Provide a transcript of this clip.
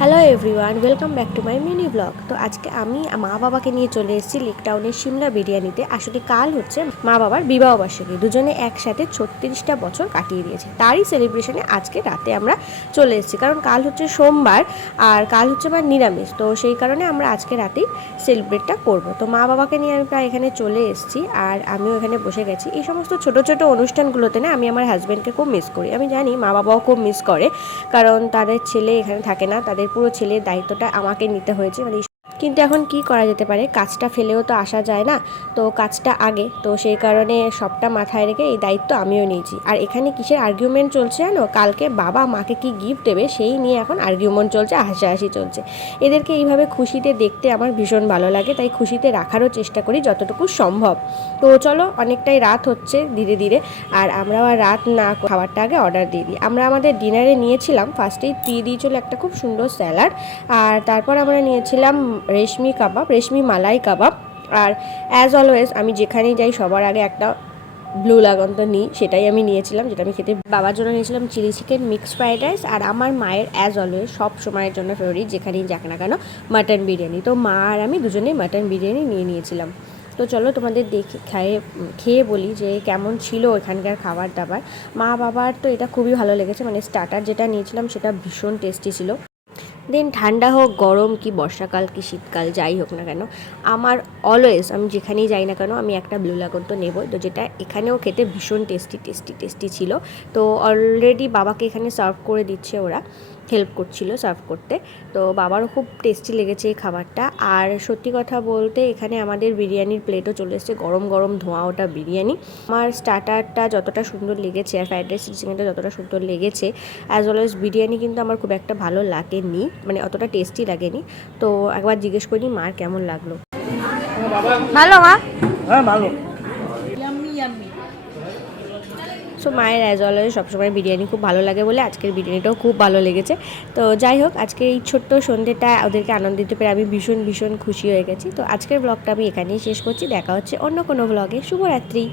Hello everyone, welcome back to my mini blog. তো আজকে আমি মা বাবাকে নিয়ে চলে এসেছি লেক টাউনের সিমলা বিরিয়ানিতে। আসলে কাল হচ্ছে মা বাবার বিবাহ বার্ষিকী। দুজনে একসাথে ছত্রিশটা বছর কাটিয়ে দিয়েছে। তারই সেলিব্রেশনে আজকে রাতে আমরা চলে এসেছি। কারণ কাল হচ্ছে সোমবার আর কাল হচ্ছে আমার নিরামিষ। তো সেই কারণে আমরা আজকে রাতেই সেলিব্রেটটা করব। তো মা বাবাকে নিয়ে আমি প্রায় এখানে চলে এসেছি আর আমিও এখানে বসে গেছি। এই সমস্ত ছোট ছোট অনুষ্ঠানগুলোতে না আমি আমার হাজব্যান্ডকে খুব মিস করি। আমি জানি মা বাবাও খুব মিস করে। কারণ তাদের ছেলে এখানে থাকে না, তাদের পুরো ছেলের দায়িত্বটা আমাকে নিতে হয়েছে। মানে কিন্তু এখন কি করা যেতে পারে? কাজটা ফেলেও তো আসা যায় না। তো কাজটা আগে। তো সেই কারণে সবটা মাথায় রেখে এই দায়িত্ব আমিও নিয়েছি। আর এখানে কিসের আর্গুমেন্ট চলছে জানো? কালকে বাবা মাকে কি গিফট দেবে সেই নিয়ে এখন আর্গুমেন্ট চলছে, হাসাহাসি চলছে। এদেরকে এইভাবে খুশিতে দেখতে আমার ভীষণ ভালো লাগে। তাই খুশিতে রাখারও চেষ্টা করি যতটুকু সম্ভব। তো চলো, অনেকটাই রাত হচ্ছে ধীরে ধীরে। আর আমরাও আর রাত না খাবারটা আগে অর্ডার দিয়ে দিই। আমরা আমাদের ডিনারে নিয়েছিলাম। ফার্স্টেই দিয়ে দিয়েছিল একটা খুব সুন্দর স্যালাড আর তারপর আমরা নিয়েছিলাম রেশমি কাবাব, রেশমি মালাই কাবাব। আর অ্যাজ অলওয়েজ আমি যেখানেই যাই, সবার আগে একটা ব্লু লাগান তো নিই, সেটাই আমি নিয়েছিলাম, যেটা আমি খেতে বাবার জন্য নিয়েছিলাম, chilli chicken mixed fried rice আর আমার মায়ের অ্যাজ অলওয়েজ সব সময়ের জন্য ফেভারিট যেখানেই যাক না কেন মাটন বিরিয়ানি। তো মা আর আমি দুজনেই মাটন বিরিয়ানি নিয়ে নিয়েছিলাম। তো চলো তোমাদের দেখে, খেয়ে খেয়ে বলি যে কেমন ছিল এখানকার খাবার দাবার মা বাবার তো এটা খুবই ভালো লেগেছে মানে স্টার্টার যেটা নিয়েছিলাম, সেটা ভীষণ টেস্টি ছিল। দেন ঠান্ডা হোক, গরম কি, বর্ষাকাল কি, শীতকাল, যাই হোক না কেন, আমার অলওয়েজ আমি যেখানেই যাই না কেন, আমি একটা ব্লু লাগন তো নেব তো যেটা এখানেও খেতে ভীষণ টেস্টি টেস্টি টেস্টি ছিল। তো অলরেডি বাবাকে এখানে সার্ভ করে দিচ্ছে ওরা। হেল্প করছিল সার্ভ করতে। তো বাবারও খুব টেস্টি লেগেছে এই খাবারটা। আর সত্যি কথা বলতে এখানে আমাদের বিরিয়ানির প্লেটও চলে এসেছে। গরম গরম ধোঁয়া ওটা বিরিয়ানি। আমার স্টার্টারটা যতটা সুন্দর লেগেছে আর ফ্রাইড রাইস চিকেনটা যতটা সুন্দর লেগেছে অ্যাজ ওয়েল এস বিরিয়ানি কিন্তু আমার খুব একটা ভালো লাগেনি মানে অতটা টেস্টি লাগেনি। তো একবার জিজ্ঞেস করি মার কেমন লাগল? ভালো। মা? হ্যাঁ ভালো। সো মায়ের অ্যাজ অলওয়েজ সবসময় বিরিয়ানি খুব ভালো লাগে বলে আজকের বিরিয়ানিটাও খুব ভালো লেগেছে। তো যাই হোক, আজকে এই ছোট্ট সন্ধ্যেটা ওদেরকে আনন্দ দিতে পেরে আমি ভীষণ ভীষণ খুশি হয়ে গেছি। তো আজকের ব্লগটা আমি এখানেই শেষ করছি। দেখা হচ্ছে অন্য কোনো ব্লগে শুভরাত্রি।